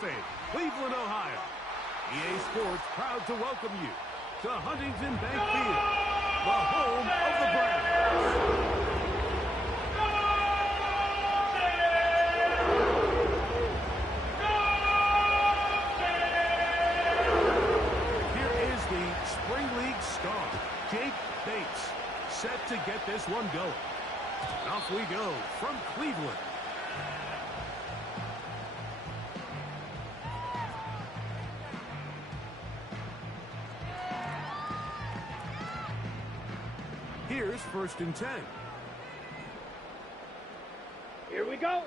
faith, Cleveland, Ohio. EA Sports proud to welcome you to Huntington Bank Field, the home of the Browns. Spring League star, Jake Bates, set to get this one going. Off we go from Cleveland. Here's 1st and 10. Here we go.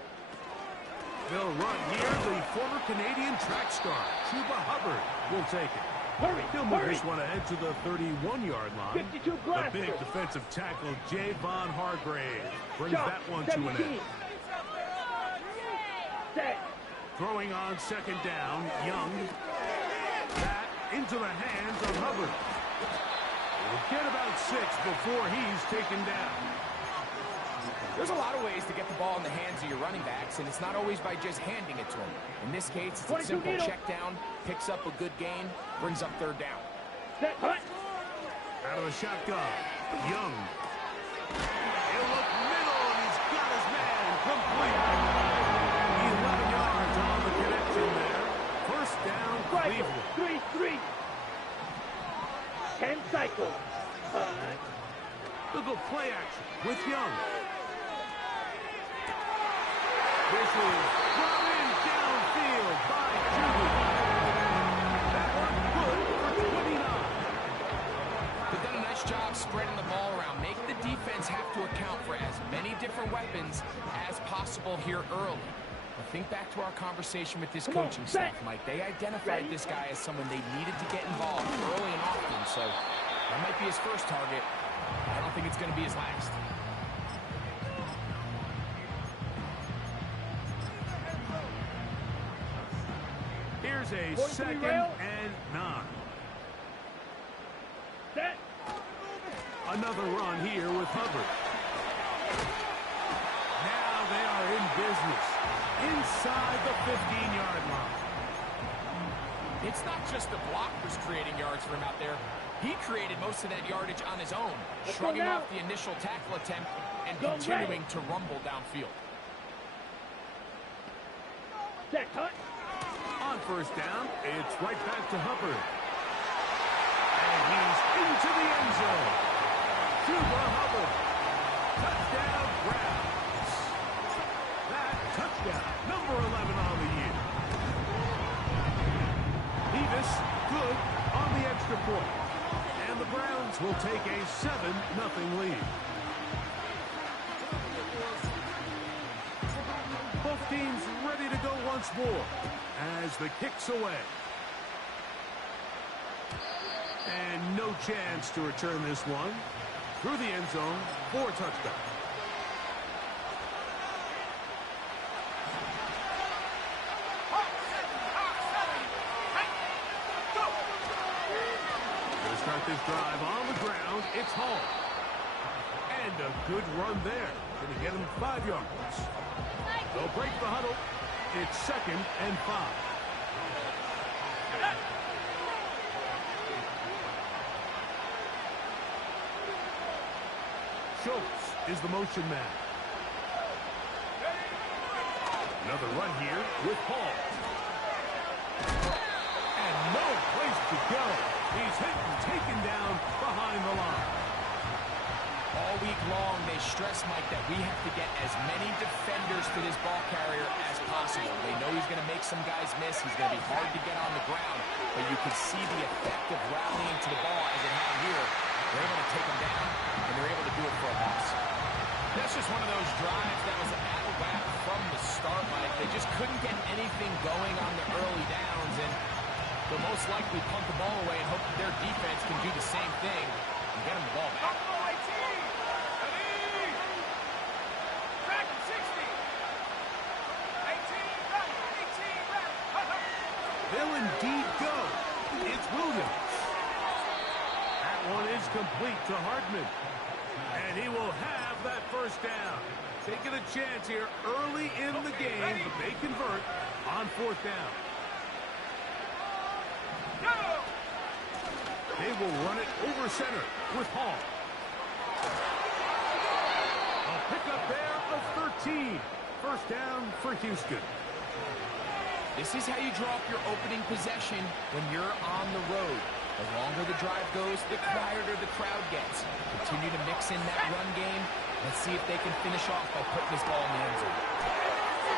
They'll run here. The former Canadian track star, Chuba Hubbard, will take it. Hurry, He'll move this one ahead to the 31-yard line. 52 The blaster. big defensive tackle, Javon Hargrave, brings Jump, that one to an 17. end. Set. Throwing on 2nd down, Young. That into the hands of Hubbard. He'll get about 6 before he's taken down. There's a lot of ways to get the ball in the hands of your running backs, and it's not always by just handing it to them. In this case, it's a simple check down, picks up a good gain, brings up 3rd down. Set. Hut. Out of the shotgun, Young. He'll look middle, and he's got his man complete. 11 yards on the connection there. 1st down, Cleveland. 3-3. 10 cycles. Hut. Look at play action with Young. This is brought in downfield by Judy. That one good for 29. They've done a nice job spreading the ball around. Make the defense have to account for as many different weapons as possible here early. But think back to our conversation with this coaching staff, Mike. They identified this guy as someone they needed to get involved early and often. So that might be his first target. I don't think it's going to be his last. Here's a 2nd and 9. Set. Another run here with Hubbard. Now they are in business inside the 15-yard line. It's not just the blockers creating yards for him out there. He created most of that yardage on his own, shrugging off the initial tackle attempt and continuing to rumble downfield. Set. Hut. On 1st down, it's right back to Hubbard. And he's into the end zone. Chuba Hubbard. Touchdown, Browns. That touchdown, number 11 on the year. Davis, good on the extra point. And the Browns will take a 7-0 lead. Both teams ready to go once more as the kick's away. And no chance to return this one. Through the end zone for a touchdown. Going to start this drive on the ground. It's Hall. And a good run there. Going to get him 5 yards. They'll break the huddle. It's 2nd and 5. Schultz is the motion man. Another run here with Hall. And no place to go. He's hit and taken down behind the line. All week long, they stress, Mike, that we have to get as many defenders to this ball carrier as possible. They know he's going to make some guys miss. He's going to be hard to get on the ground. But you can see the effect of rallying to the ball as it happened here. They're able to take him down, and they're able to do it for a loss. That's just one of those drives that was out of whack from the start, Mike. They just couldn't get anything going on the early downs, and they'll most likely punt the ball away and hope that their defense can do the same thing and get them the ball back. They'll indeed go. It's Williams. That one is complete to Hartman. And he will have that first down. Taking a chance here early in the game, but they convert on 4th down. They will run it over center with Hall. A pickup there of 13. First down for Houston. This is how you draw up your opening possession when you're on the road. The longer the drive goes, the quieter the crowd gets. Continue to mix in that run game. Let's see if they can finish off by putting this ball in the end zone.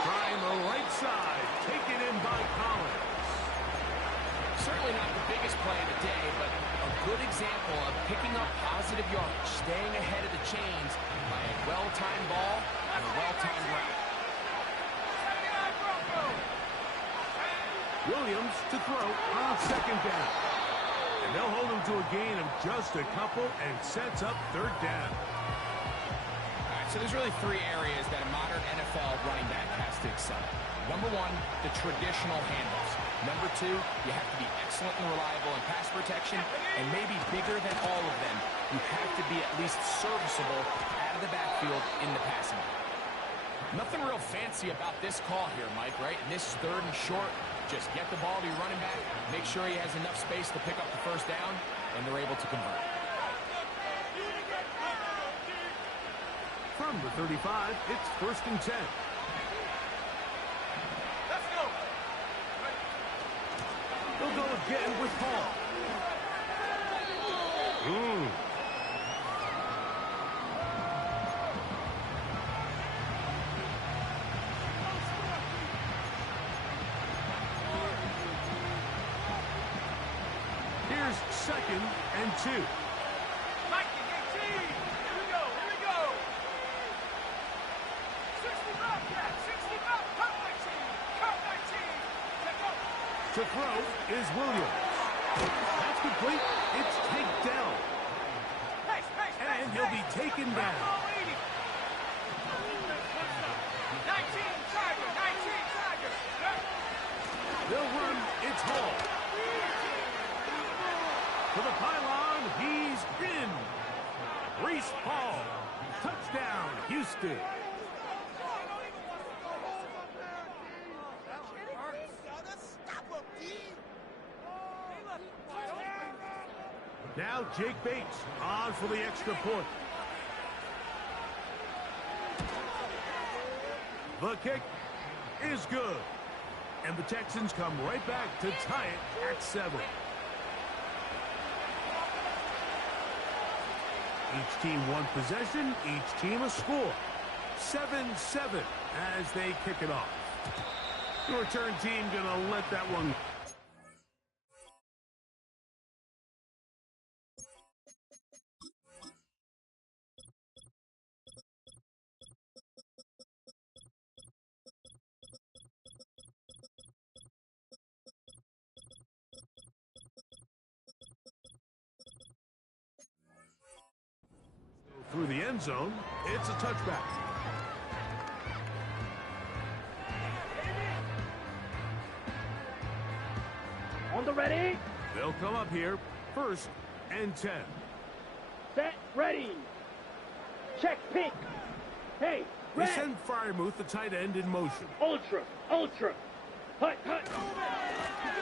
Trying the right side, taken in by Collins. Certainly not the biggest play of the day, but a good example of picking up positive yardage, staying ahead of the chains by a well-timed ball and a well-timed route. Williams to throw on second down. And they'll hold him to a gain of just a couple and sets up third down. All right, so there's really three areas that a modern NFL running back has to excel. Number one, the traditional handles. Number two, you have to be excellent and reliable in pass protection. And maybe bigger than all of them, you have to be at least serviceable out of the backfield in the passing game. Nothing real fancy about this call here, Mike, right? In this third and short, just get the ball to your running back, make sure he has enough space to pick up the first down, and they're able to convert. From the 35, it's first and 10. Let's go. They'll go again with Hall. Here's second and 2. Mike, you get Here we go. Here we go. 65, Jack. 65. Cut 19. Cut 19. Let's go. To throw is Williams. That's complete. It's Tank Dell. Pace, pace, pace, And he'll be taken down. 19, Tiger. 19, Tiger. They'll run. It's Hall. To the pylon, he's in. Reese Hall. Touchdown, Houston. Now Jake Bates on for the extra point. The kick is good. And the Texans come right back to tie it at 7. Each team one possession, each team a score. 7-7 as they kick it off. The return team gonna let that one. Through the end zone, it's a touchback. On the ready. They'll come up here, first and 10. Set. Ready. Check pink. Hey, They red. send Freiermuth, the tight end, in motion. Ultra. Ultra. Hut, hut.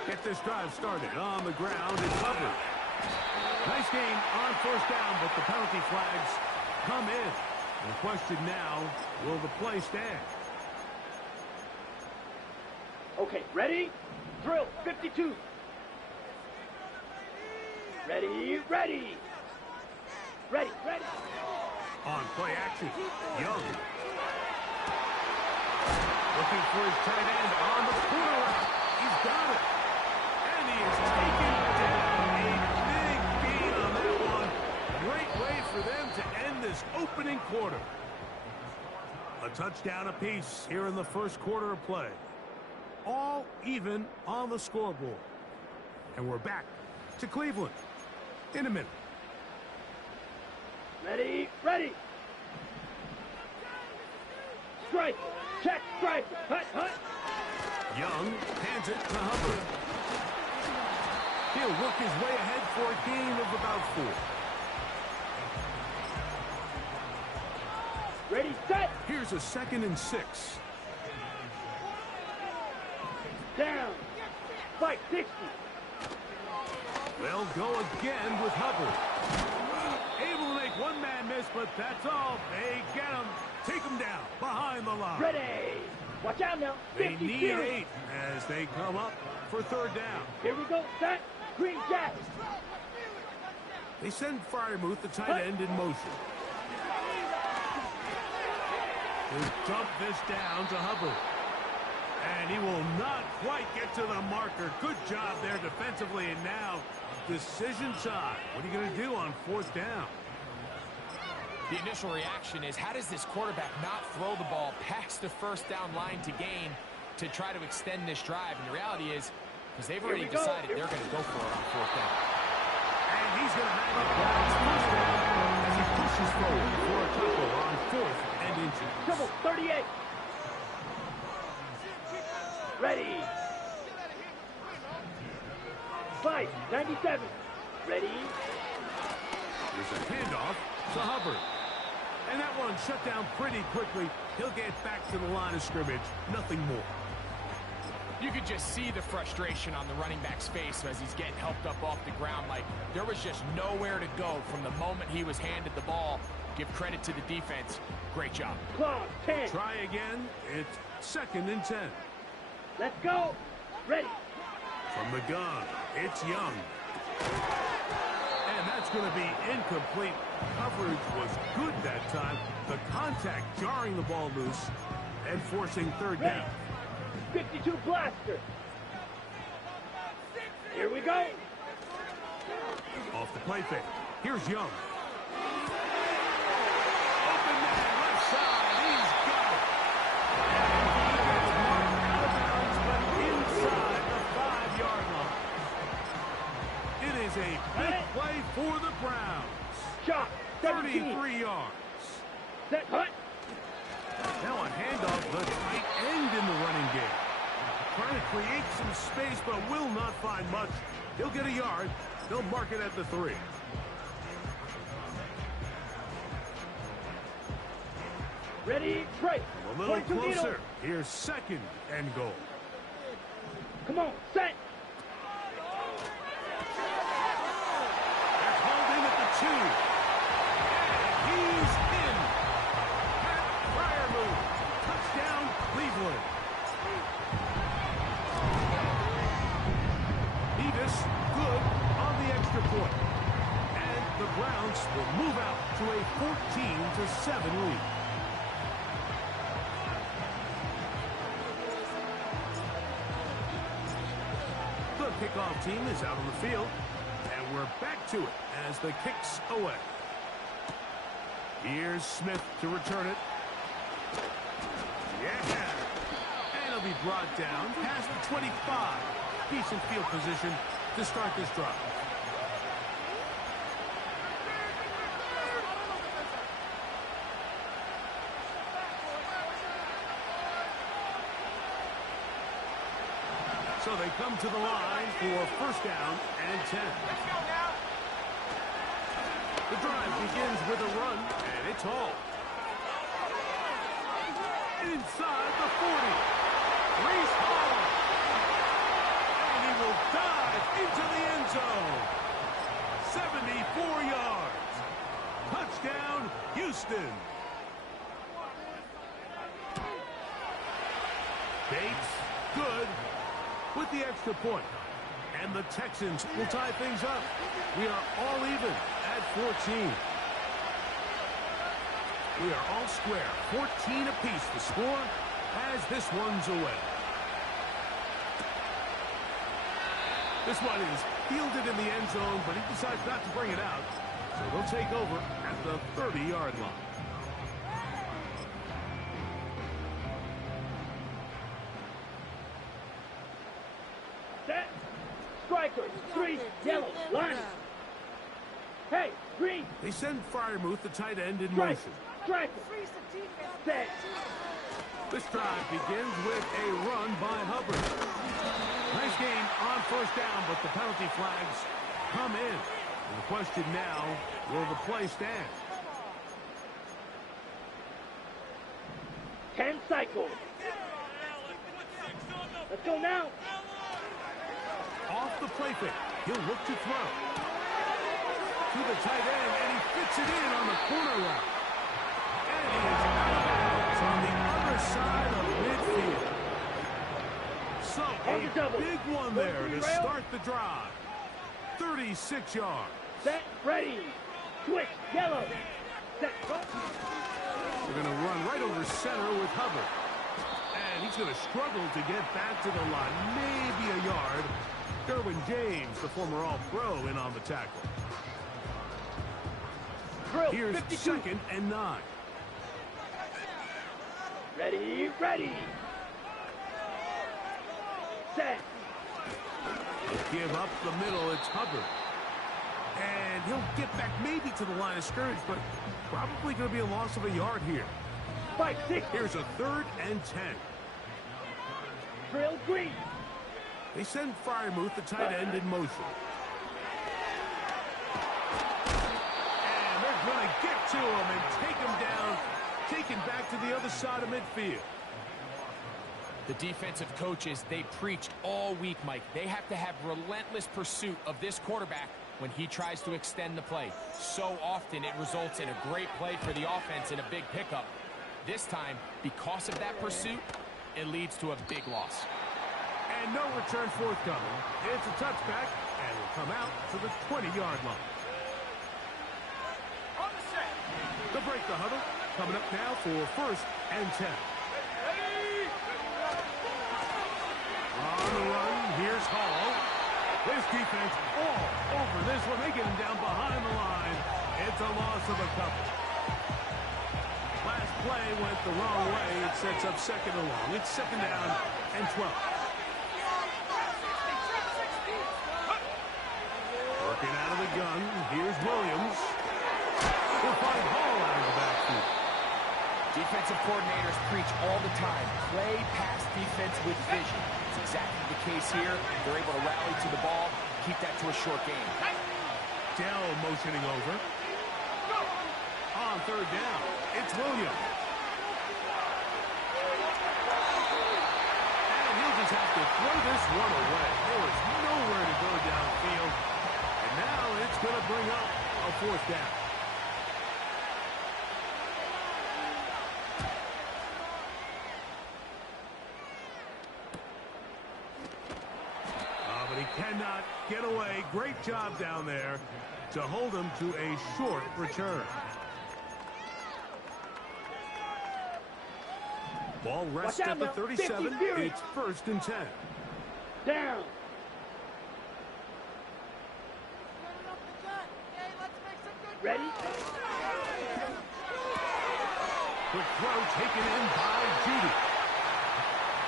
Get this drive started on the ground and covered. Nice game on first down, but the penalty flags come in. The question now, will the play stand? Okay, ready? Drill. 52. Ready, ready. Ready, ready. On play action, Young. Looking for his tight end on the corner route. He's got it. And he is taken down. A big gain on that one. Great way for them to end this opening quarter. A touchdown apiece here in the first quarter of play. All even on the scoreboard. And we're back to Cleveland in a minute. Ready, ready. Strike. Check, strike. Hut, hut. Young hands it to Hubbard. He'll work his way ahead for a gain of about 4. Ready, set. Here's a 2nd and 6. Down. Spike 60. They'll go again with Hubbard. Able to make one man miss, but that's all. They get him. Take him down behind the line. Ready. Watch out now. They 50 need series. 8 as they come up for third down. Here we go. Set. Green Jack. They send Fryermuth, the tight end, in motion. He'll dump this down to Hubbard. And he will not quite get to the marker. Good job there defensively. And now, decision time. What are you going to do on fourth down? The initial reaction is, how does this quarterback not throw the ball past the first down line to gain to try to extend this drive? And the reality is, because they've already decided they're going to go for it on fourth down. And he's going to hang up Brown's first down as he pushes forward for a tackle on 4th and inches. Double 38. Ready. 5, 97. Ready. Here's a handoff to Hubbard. And that one shut down pretty quickly. He'll get back to the line of scrimmage. Nothing more. You could just see the frustration on the running back's face as he's getting helped up off the ground. Like, there was just nowhere to go from the moment he was handed the ball. Give credit to the defense. Great job. Clock 10. Try again. It's 2nd and 10. Let's go. Ready. From the gun, it's Young. And that's going to be incomplete. Coverage was good that time. The contact jarring the ball loose and forcing third Ready. down. 52 blaster. Here we go. Off the play fake. Here's Young. Open man, left side. He's got it. And he gets marked out of bounds, but inside the 5-yard line. It is a big play for the Browns. Shot. 17. 33 yards. Set. Hut. Now a handoff, the tight end in the running game. Trying to create some space, but will not find much. He'll get a yard. They'll mark it at the 3. Ready. Break. A little 22 closer. needle. Here's 2nd and goal. Come on. Set. That's hauled in at the 2. And he's in. Pat Fryermuth. Touchdown, Cleveland. Davis, good on the extra point. And the Browns will move out to a 14-7 lead. The kickoff team is out on the field, and we're back to it as the kick's away. Here's Smith to return it. Yeah! And it'll be brought down past the 25. Decent field position to start this drive. So they come to the line for first down and 10. Let's go now. The drive begins with a run, and it's all. Inside the 40. Reese Hall. And he will dive into the end zone. 74 yards. Touchdown, Houston. Bates, good, with the extra point. And the Texans will tie things up. We are all even at 14. We are all square. 14 apiece the score as this one's away. This one is fielded in the end zone, but he decides not to bring it out. So they'll take over at the 30-yard line. Set. Striker. 3. Yellow. Line. Hey. Green. They send Fryermuth, the tight end, in Striker. motion. Striker. Set. This drive begins with a run by Hubbard. Nice game on first down, but the penalty flags come in. And the question now, will the play stand? 10 cycles. Let's go now. Off the play fake. He'll look to throw. To the tight end, and he fits it in on the corner route. And he is out of bounds on the other side of midfield. So, a big one there to start the drive. 36 yards. Set, ready. Switch, yellow. Set, They're going to run right over center with Hubbard. And he's going to struggle to get back to the line. Maybe a yard. Derwin James, the former All-Pro, in on the tackle. Here's 52. 2nd and 9. Ready, ready. Set. Give up the middle, it's Hubbard. And he'll get back maybe to the line of scrimmage, but probably going to be a loss of a yard here. 5-6. Here's a 3rd and 10. Drill green. They send Freiermuth, the tight end, in motion. And they're going to get to him and take him down, taken back to the other side of midfield. The defensive coaches, they preached all week, Mike. They have to have relentless pursuit of this quarterback when he tries to extend the play. So often it results in a great play for the offense and a big pickup. This time, because of that pursuit, it leads to a big loss. And no return forthcoming. It's a touchback, and will come out to the 20-yard line. On the set. The break the huddle. Coming up now for 1st and 10. On the run, here's Hall. This defense all over this one. They get him down behind the line. It's a loss of a couple. Last play went the wrong way. It sets up 2nd and long. It's 2nd down and 12. Working out of the gun. Here's Williams. He'll find Hall out of the backfield. Defensive coordinators preach all the time, play pass defense with vision. It's exactly the case here. They're able to rally to the ball, keep that to a short game. Dell motioning over. On 3rd down, it's Williams. And he'll just have to throw this one away. There is nowhere to go downfield. And now it's going to bring up a 4th down. But he cannot get away. Great job down there to hold him to a short return. Ball rests at the 37. It's 1st and 10. Down. Ready? Quick throw taken in by Judy.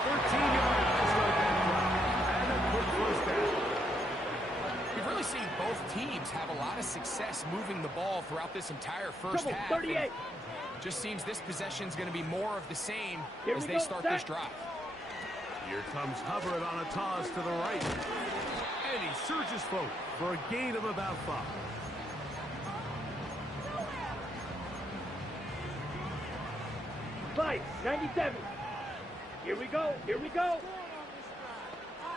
13 yards to start that drive. And a quick 1st down. We've really seen both teams have a lot of success moving the ball throughout this entire first half. 38. Just seems this possession's going to be more of the same Here as we they go, start set. this drive. Here comes Hubbard on a toss to the right. And he surges forward for a gain of about 5. Five, 97. Here we go. Here we go.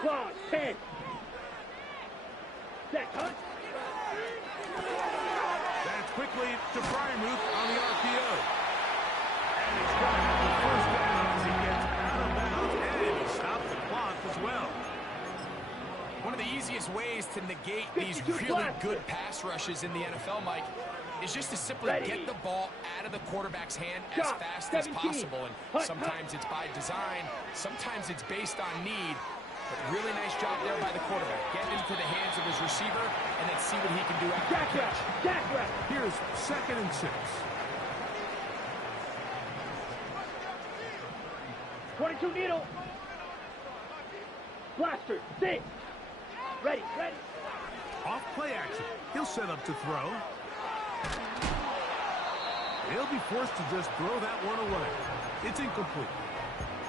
Clock, 10. Set, cut. That's quickly to Freiermuth on the RPO. And he's going to have the 1st down as he gets out of bounds. And he stops the clock as well. One of the easiest ways to negate 52 these really flat. good pass rushes in the NFL, Mike, is just to simply Ready. get the ball out of the quarterback's hand as Stop. fast 17. as possible. And Hut, sometimes it's by design, sometimes it's based on need. But really nice job there by the quarterback. Get into the hands of his receiver and then see what he can do after the Jackrabbit. catch. Jackrabbit. Here's 2nd and 6. 22 needle. Blaster, 6. Ready, ready. Off play action. He'll set up to throw. He'll be forced to just throw that one away. It's incomplete.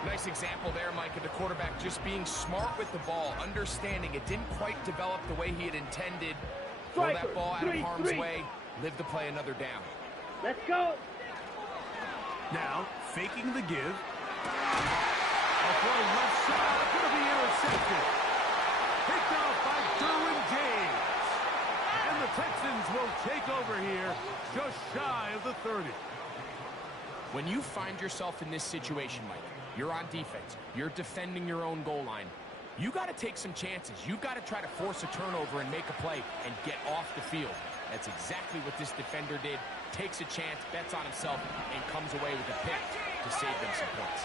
Nice example there, Mike, of the quarterback just being smart with the ball, understanding it didn't quite develop the way he had intended. Throw that ball out of harm's way, live to play another down. Let's go. Now, faking the give. A throw left side, going to be intercepted. Picked off by Derwin will take over here just shy of the 30. When you find yourself in this situation, Mike, you're on defense, you're defending your own goal line, you got to take some chances. You've got to try to force a turnover and make a play and get off the field. That's exactly what this defender did. Takes a chance, bets on himself, and comes away with a pick to save them some points.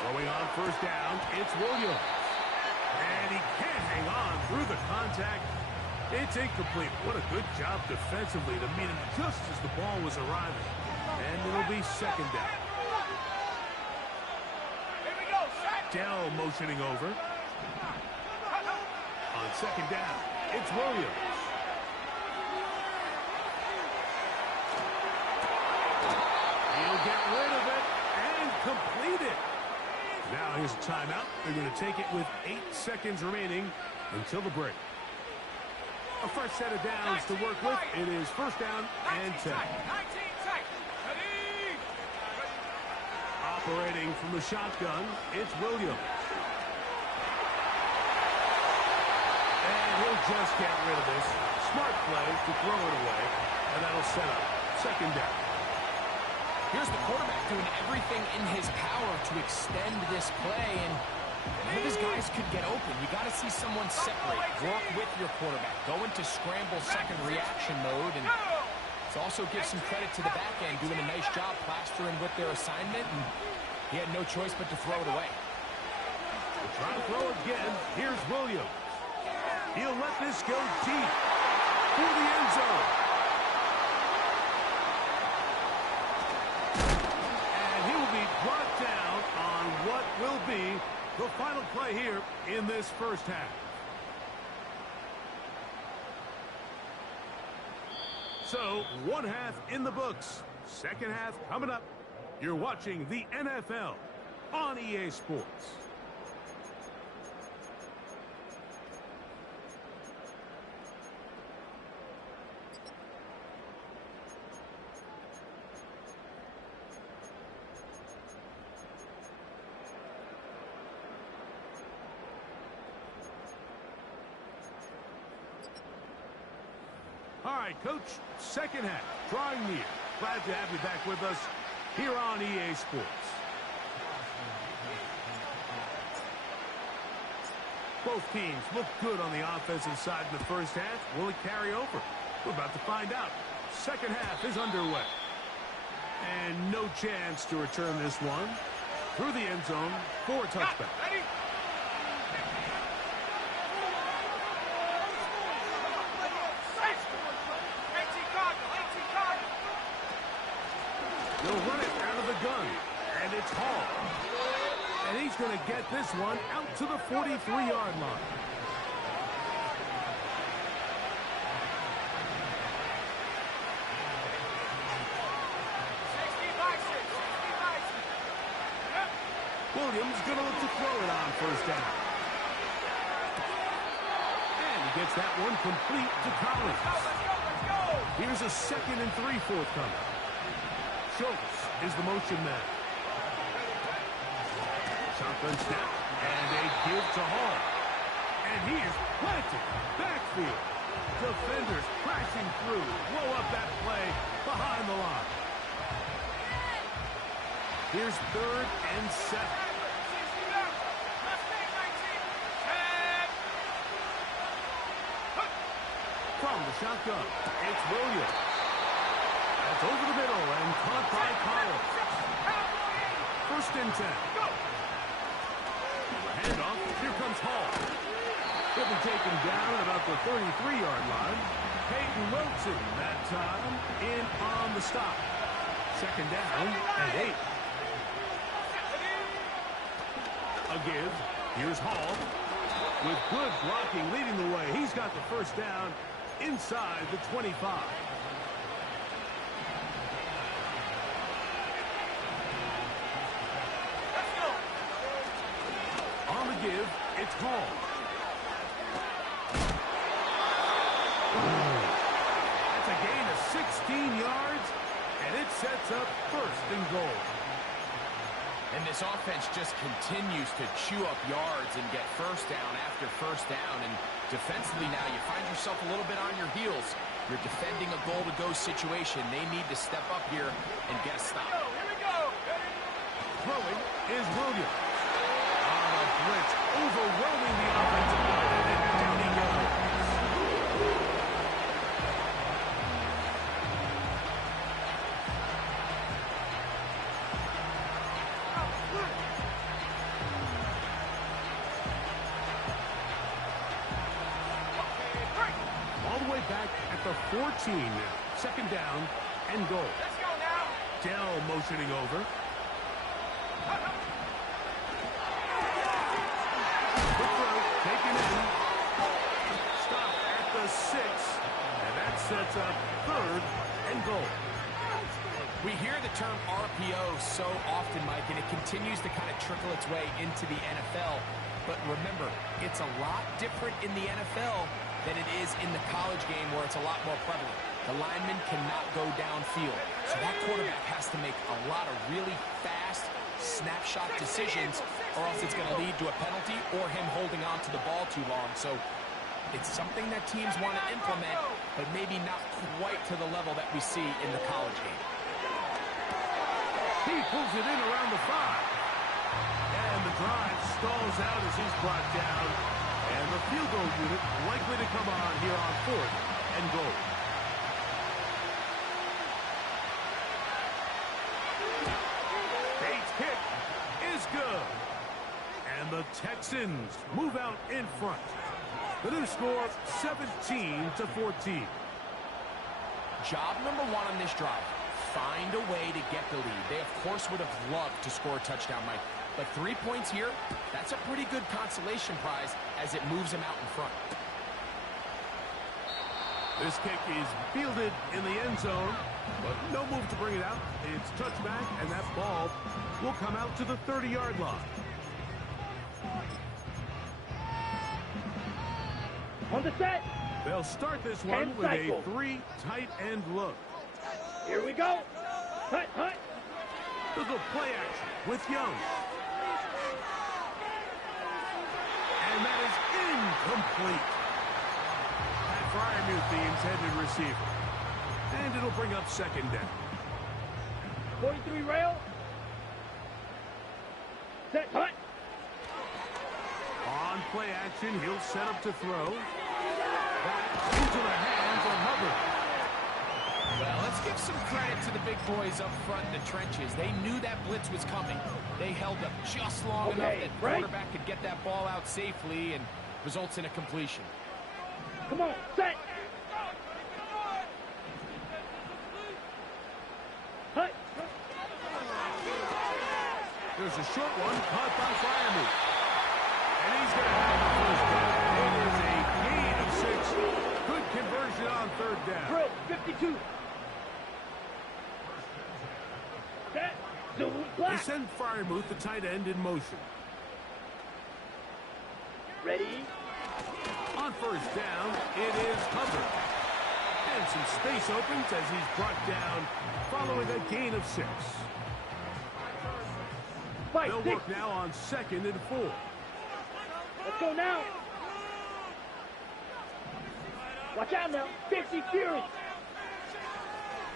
Throwing on first down, it's Williams. And he can't hang on through the contact. It's incomplete. What a good job defensively to meet him just as the ball was arriving. And it'll be second down. Here we go, sack. Dell motioning over. On second down, it's Williams. He'll get rid of it and complete it. Now here's a timeout. They're going to take it with 8 seconds remaining until the break. A fresh set of downs to work with. It is first down and 10. 19 tight. Ready. Operating from the shotgun, it's Williams. And he'll just get rid of this. Smart play to throw it away. And that'll set up second down. Here's the quarterback doing everything in his power to extend this play, and none of his guys could get open. You got to see someone separate, work with your quarterback, go into scramble second reaction mode, and also give some credit to the back end, doing a nice job plastering with their assignment, and he had no choice but to throw it away. We'll try to throw again. Here's Williams. He'll let this go deep for the end zone. Brought down on what will be the final play here in this first half. So, one half in the books. Second half coming up. You're watching the NFL on EA Sports. All right, Coach, second half, drawing near. Glad to have you back with us here on EA Sports. Both teams look good on the offensive side in the first half. Will it carry over? We're about to find out. Second half is underway. And no chance to return this one. Through the end zone for a touchback. Ready. They'll run it out of the gun, and it's Hall. And he's going to get this one out to the 43-yard line. Williams going to look to throw it on first down. And he gets that one complete to Collins. Let's go. Here's a 2nd and 3 forthcoming. Schultz is the motion man. Shotgun snap, and a give to Hall. And he is planted. Backfield. Defenders crashing through. Blow up that play behind the line. Here's 3rd and 7. From the shotgun, it's Williams. That's over the middle and caught by Collins. 1st and 10. Handoff. Here comes Hall. He'll be taken down at about the 33-yard line. Peyton Wilson that time in on the stop. 2nd down and 8. A give. Here's Hall. With good blocking leading the way. He's got the first down inside the 25. On the give, it's Hall. That's a gain of 16 yards, and it sets up 1st and goal. And this offense just continues to chew up yards and get first down after first down. And defensively now, you find yourself a little bit on your heels. You're defending a goal-to-go situation. They need to step up here and get a stop. Here we go. Throwing is Williams. On a blitz, overwhelming the offensive line, and down he goes. All the way back at the 14 now. Second down and goal. Let's go now. Dell motioning over. The throw taken in. Stop at the 6. And that sets up third and goal. We hear the term RPO so often, Mike, and it continues to kind of trickle its way into the NFL. But remember, it's a lot different in the NFL than it is in the college game where it's a lot more prevalent. The lineman cannot go downfield. So that quarterback has to make a lot of really fast snapshot decisions or else it's going to lead to a penalty or him holding on to the ball too long. So it's something that teams want to implement, but maybe not quite to the level that we see in the college game. He pulls it in around the 5. And the drive stalls out as he's brought down. And the field goal unit likely to come on here on fourth and goal. Bates' kick is good. And the Texans move out in front. The new score, 17-14. Job number 1 on this drive. Find a way to get the lead. They, of course, would have loved to score a touchdown, Mike. But 3 points here, that's a pretty good consolation prize as it moves them out in front. This kick is fielded in the end zone, but no move to bring it out. It's touchback, and that ball will come out to the 30-yard line. On the set. They'll start this one with a 3 tight end look. Here we go. Hut, hut. Little play action with Young. And that is incomplete. Pat Fryermuth, the intended receiver. And it'll bring up second down. 43 rail. Set, hut. On play action, he'll set up to throw. Back into the hands of Hubbard. Well, let's give some credit to the big boys up front in the trenches. They knew that blitz was coming. They held up just long enough that the quarterback could get that ball out safely and results in a completion. Come on, set. Hut. There's a short one caught by Fryermuth. And he's going to have the first down. It is a gain of 6. Good conversion on third down. Drill, 52. Set. Zoom, They black. send Fryermuth, the tight end, in motion. Ready. On first down, it is Hubbard. And some space opens as he's brought down following a gain of 6. Fight, They'll 6. work now on second and 4. Let's go now. Watch out now. 50 Fury.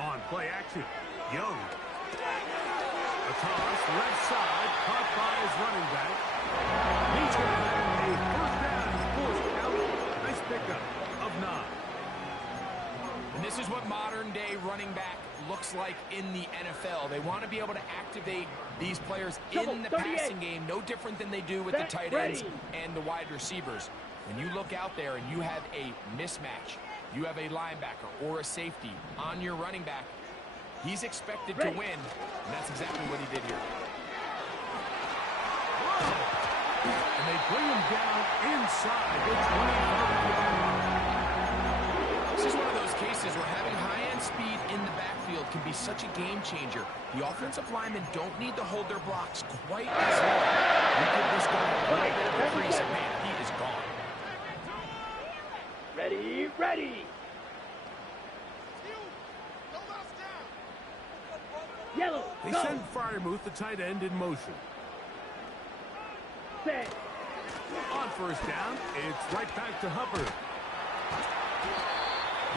On play action, Young. A toss, left side, caught by his running back. He's going to have a first down. He's forced out. Nice pickup of 9. And this is what modern-day running back looks like in the NFL. They want to be able to activate these players in the passing game, no different than they do with the tight ends and the wide receivers. When you look out there and you have a mismatch, you have a linebacker or a safety on your running back, he's expected to win, and that's exactly what he did here. And they bring him down inside the 25-yard line. This is one of those cases where having high-end speed in the backfield can be such a game changer. The offensive linemen don't need to hold their blocks quite as long. You give this guy a little bit of a crease, and man, he is gone. Ready, ready. Yellow. They Go. send Fryermuth, the tight end, in motion. Set. On first down, it's right back to Hubbard.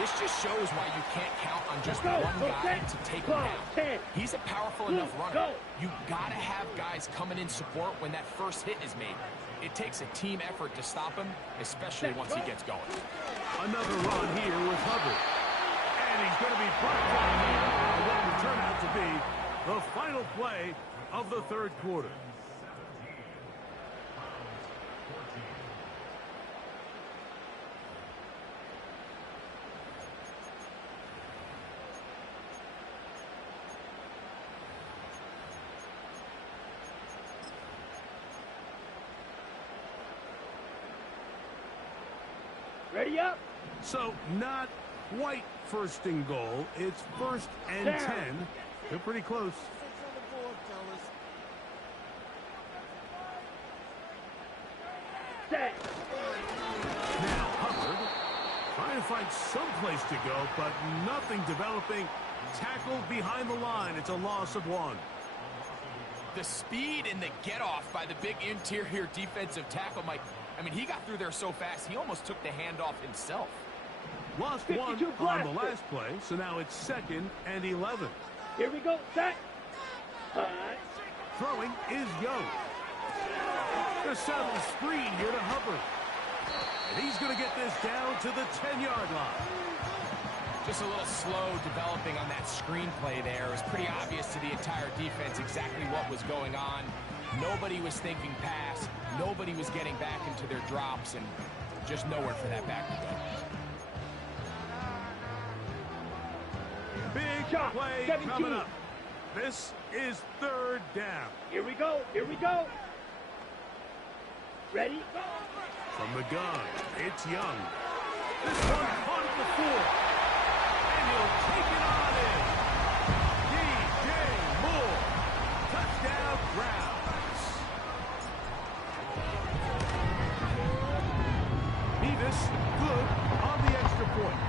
This just shows why you can't count on just Go. one Go. guy Set. to take Go. him down. 10. He's a powerful Blue. enough runner. Go. You gotta have guys coming in support when that first hit is made. It takes a team effort to stop him, especially once he gets going. Another run here with Hubbard. And he's going to be brought down here on what will turn out to be the final play of the third quarter. Ready up. So not quite first and goal. It's first and Down. 10. They're pretty close. Set. Now Hubbard trying to find some place to go, but nothing developing. Tackled behind the line. It's a loss of 1. The speed and the get-off by the big interior defensive tackle, Mike. I mean, he got through there so fast, he almost took the handoff himself. Lost 1 on 52 the blaster. last play, so now it's 2nd and 11. Here we go. Set. High. Throwing is Young. Gonna settle the screen here to Hubbard. And he's going to get this down to the 10-yard line. Just a little slow developing on that screenplay there. It was pretty obvious to the entire defense exactly what was going on. Nobody was thinking pass. Nobody was getting back into their drops, and just nowhere for that back to go. Big Shot, play 17. coming up. This is 3rd down. Here we go. Here we go. Ready? From the gun, it's Young. This one caught at the 4. And he'll take it on in. DJ Moore. Touchdown, Browns. Beavis, good on the extra point.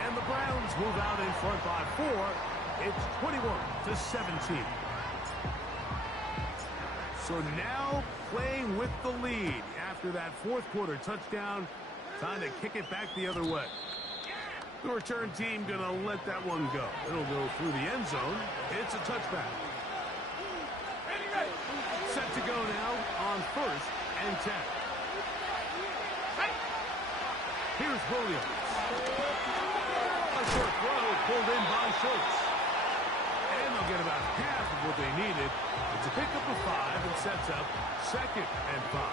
And the Browns move out in front by 4. It's 21-17. So now playing with the lead after that 4th quarter touchdown. Time to kick it back the other way. The return team going to let that one go. It'll go through the end zone. It's a touchback. Set to go now on 1st and 10. Here's Williams. A short throw pulled in by Schultz. And they'll get about half of what they needed. It's a pickup of 5 and sets up 2nd and 5.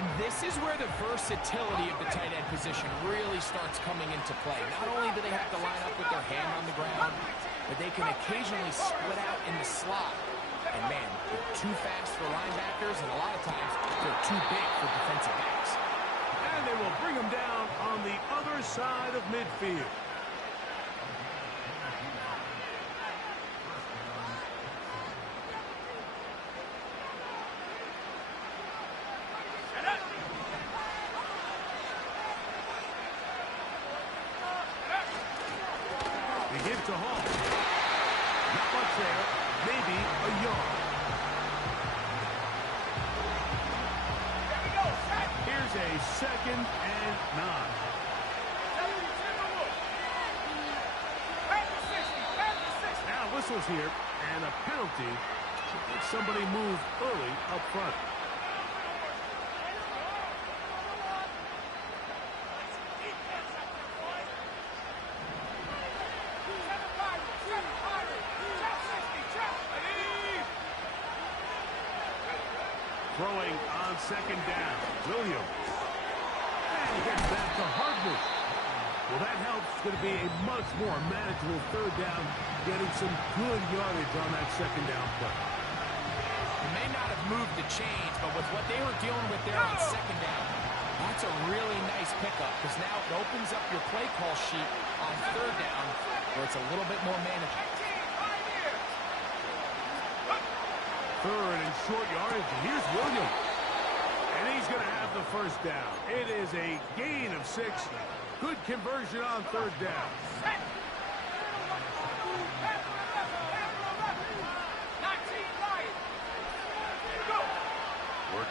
And this is where the versatility of the tight end position really starts coming into play. Not only do they have to line up with their hand on the ground, but they can occasionally split out in the slot. And man, they're too fast for linebackers, and a lot of times they're too big for defensive backs. And they will bring him down on the other side of midfield. They give to Hall. Not much there. Maybe a yard. Here's a 2nd and 9. Now whistles here and a penalty. Somebody moved early up front. Throwing on 2nd down. Williams. And he gets back to Hardwood. Well, that helps. It's going to be a much more manageable 3rd down, getting some good yardage on that 2nd down play. They may not have moved the chains, but with what they were dealing with there on 2nd down, that's a really nice pickup, because now it opens up your play call sheet on 3rd down, where it's a little bit more manageable. 3rd and short yardage. Here's Williams. And he's going to have the 1st down. It is a gain of 6. Good conversion on 3rd down.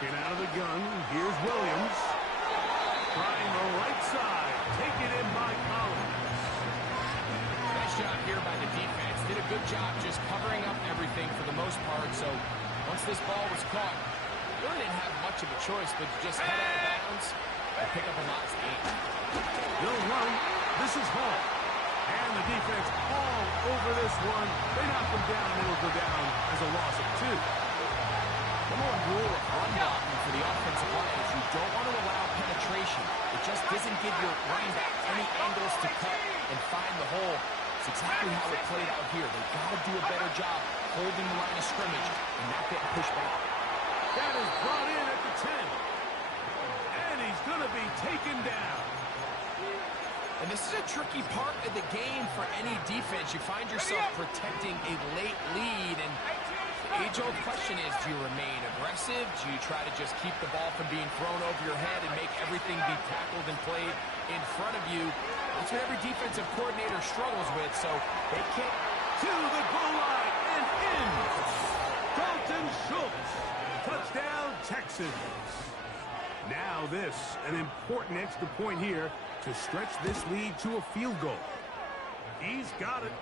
Working out of the gun. Here's Williams. Trying the right side. Taken in by Collins. Nice job here by the defense. Did a good job just covering up everything for the most part. So once this ball was caught, really didn't have much of a choice but to just head out of bounds and pick up a lost gain. They'll run. This is Hall. And the defense all over this one. They knock them down. It'll go down as a loss of 2. Number one rule of run blocking for the offensive line is you don't want to allow penetration. It just doesn't give your running back any angles to cut and find the hole. It's exactly how it played out here. They've got to do a better job holding the line of scrimmage and not getting pushed back. That is brought in at the 10. And he's going to be taken down. And this is a tricky part of the game for any defense. You find yourself protecting a late lead, and the age-old question is, do you remain aggressive? Do you try to just keep the ball from being thrown over your head and make everything be tackled and played in front of you? That's what every defensive coordinator struggles with, so they can't. To the goal line and in. Dalton Schultz. Touchdown, Texans. Now this, an important extra point here to stretch this lead to a field goal. He's got it.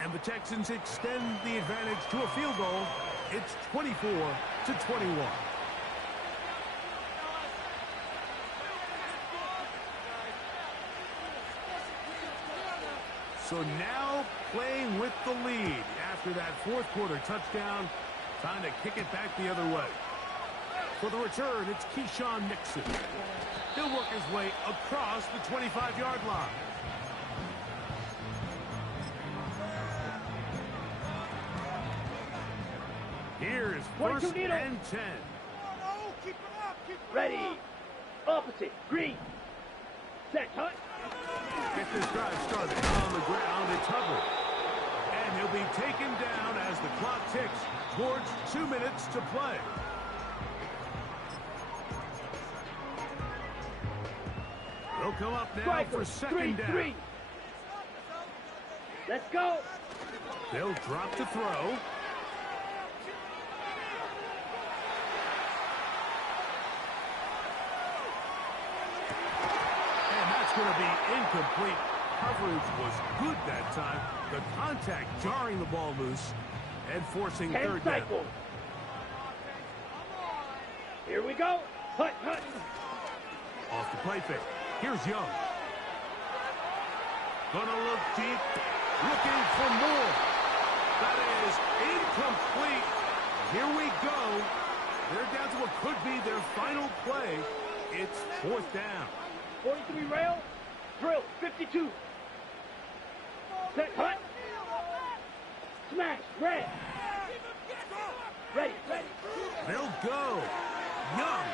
And the Texans extend the advantage to a field goal. It's 24-21. So now playing with the lead after that fourth quarter touchdown. Time to kick it back the other way. For the return, it's Keyshawn Nixon. He'll work his way across the 25-yard line. Here's first and 10. Ready. Opposite. Green. Set. Hunt. Get this drive started on the ground. It's Hubbard. And he'll be taken down as the clock ticks towards 2 minutes to play. They'll come up now for second down. Let's go. They'll drop the throw. And that's going to be incomplete. Coverage was good that time. The contact jarring the ball loose and forcing third down. Here we go. Hut. Off the play fake. Here's Young. Gonna look deep. Looking for more. That is incomplete. Here we go. They're down to what could be their final play. It's fourth down. 43 rail. Drill. 52. Set. Hut. Smash. Red. Ready. They'll go. Young.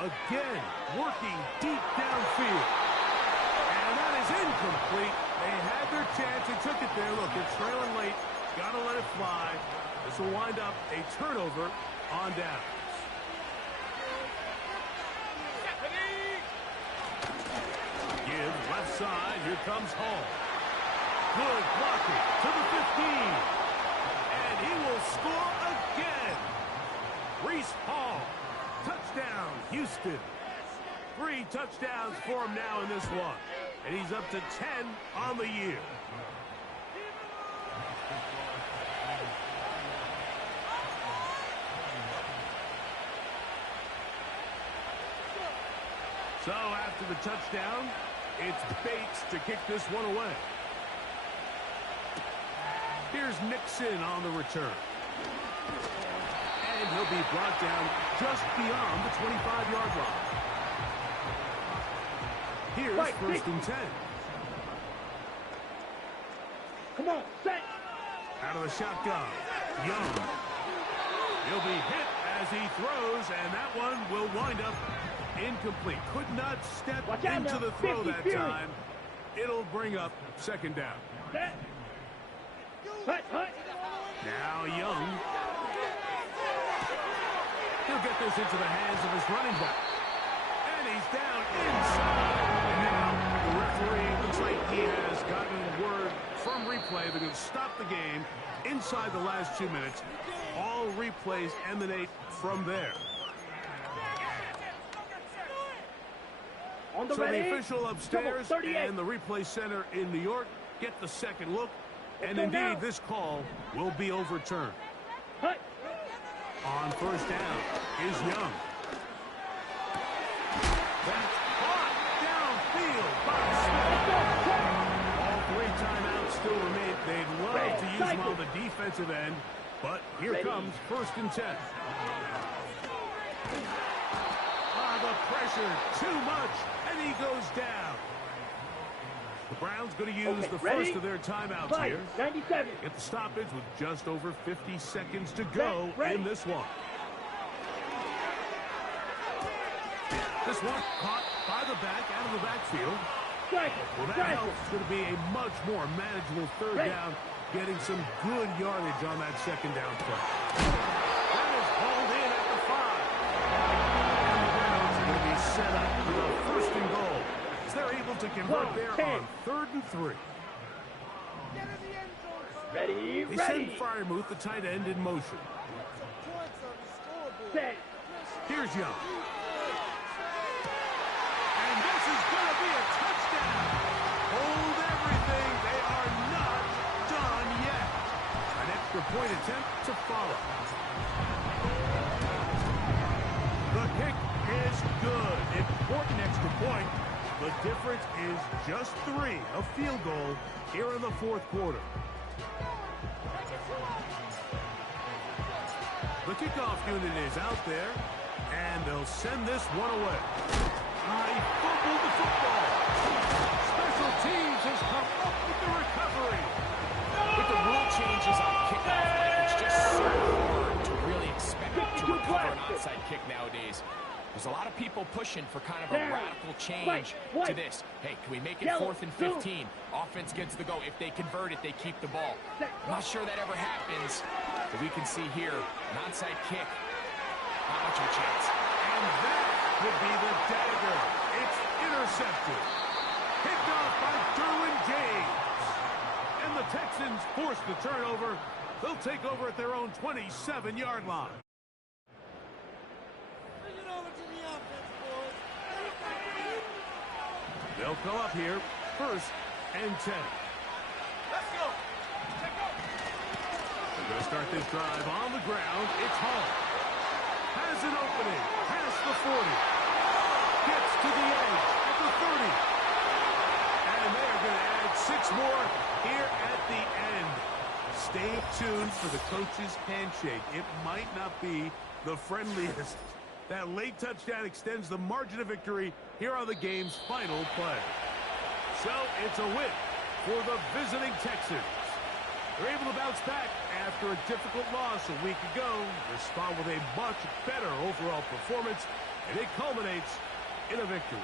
Again, working deep downfield. And that is incomplete. They had their chance. They took it there. Look, they're trailing late. Got to let it fly. This will wind up a turnover on downs. Give left side. Here comes Hall. Good blocking to the 15. And he will score again. Reese Hall. Touchdown, Houston. 3 touchdowns for him now in this one. And he's up to 10 on the year. So after the touchdown, it's Bates to kick this one away. Here's Nixon on the return. And he'll be brought down just beyond the 25-yard line. Here's first and 10. Come on, set. Out of the shotgun, Young. He'll be hit as he throws, and that one will wind up incomplete. Could not step into the throw that time. It'll bring up second down. Set. Hut. Now Young. He'll get this into the hands of his running back. And he's down inside. And now the referee looks like he has gotten word from replay that he'll stop the game inside the last 2 minutes. All replays emanate from there. On the So ready. the official upstairs 38. and the replay center in New York get the second look. Let's And go indeed, now. this call will be overturned. Hut. On first down is Young. That's caught downfield by Smith. All three timeouts still remain. They'd love to use them on the defensive end, but here comes 1st and 10. The pressure, too much, and he goes down. The Browns going to use the first of their timeouts here. 97. Get the stoppage with just over 50 seconds to go in this one. This one caught by the back out of the backfield. Well, that helps. It's going to be a much more manageable third down, getting some good yardage on that second down play. That is hauled in at the 5. Set up for the 1st and goal. So they're able to convert there on 3rd and 3. Ready, They send Freiermuth, the tight end, in motion. Set. Here's Young. And this is going to be a touchdown. Hold everything. They are not done yet. An extra point attempt to follow. The kick is good. Important extra point. The difference is just 3, a field goal here in the 4th quarter. The kickoff unit is out there, and they'll send this one away. He fumbled the football. Special teams has come up with the recovery. With the rule changes on kickoff, it's just so hard to really expect to recover an onside kick nowadays. There's a lot of people pushing for kind of a radical change to this. Hey, can we make it 4th and 15? Offense gets the go. If they convert it, they keep the ball. I'm not sure that ever happens, but we can see here, an onside kick, not much of a chance. And that would be the dagger. It's intercepted. Picked off by Derwin James. And the Texans force the turnover. They'll take over at their own 27-yard line. They'll go up here, 1st and 10. Let's go. They're going to start this drive on the ground. It's Hall. Has an opening. Past the 40. Gets to the edge at the 30. And they're going to add 6 more here at the end. Stay tuned for the coach's handshake. It might not be the friendliest. That late touchdown extends the margin of victory here on the game's final play. So it's a win for the visiting Texans. They're able to bounce back after a difficult loss a week ago. Respond with a much better overall performance, and it culminates in a victory.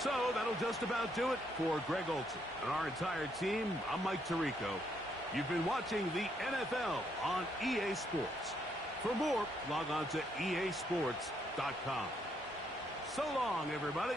So that'll just about do it for Greg Olson and our entire team. I'm Mike Tirico. You've been watching the NFL on EA Sports. For more, log on to easports.com. So long, everybody.